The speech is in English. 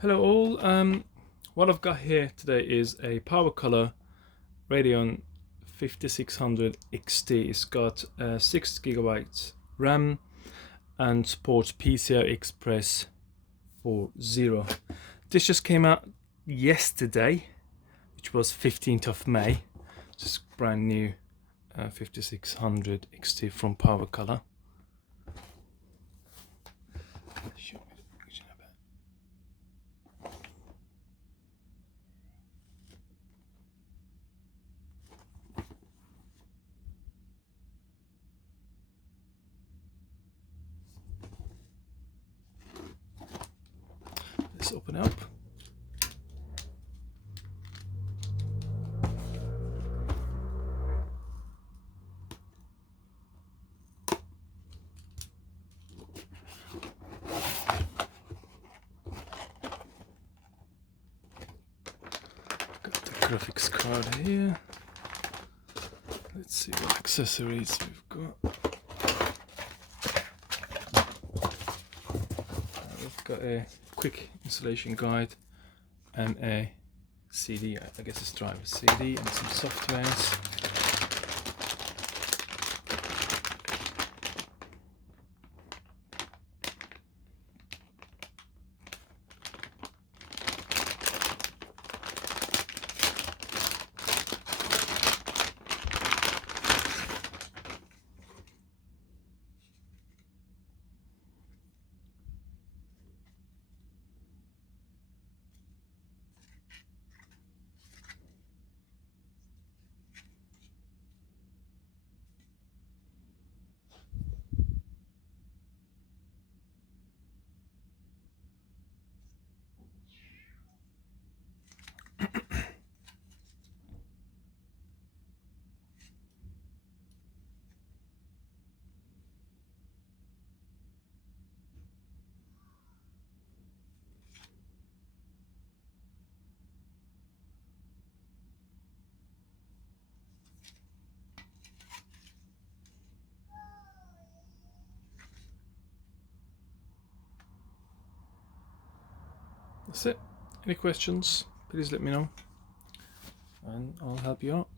Hello all, what I've got here today is a PowerColor Radeon 5600 XT. It's got 6 GB RAM and supports PCIe Express 4.0. This just came out yesterday, which was 15th of May. Just brand new 5600 XT from PowerColor. Let's open it up. Got the graphics card here. Let's see what accessories we've got. We've got a quick installation guide and a CD, I guess it's driver CD, and some softwares. That's it. Any questions, please let me know and I'll help you out.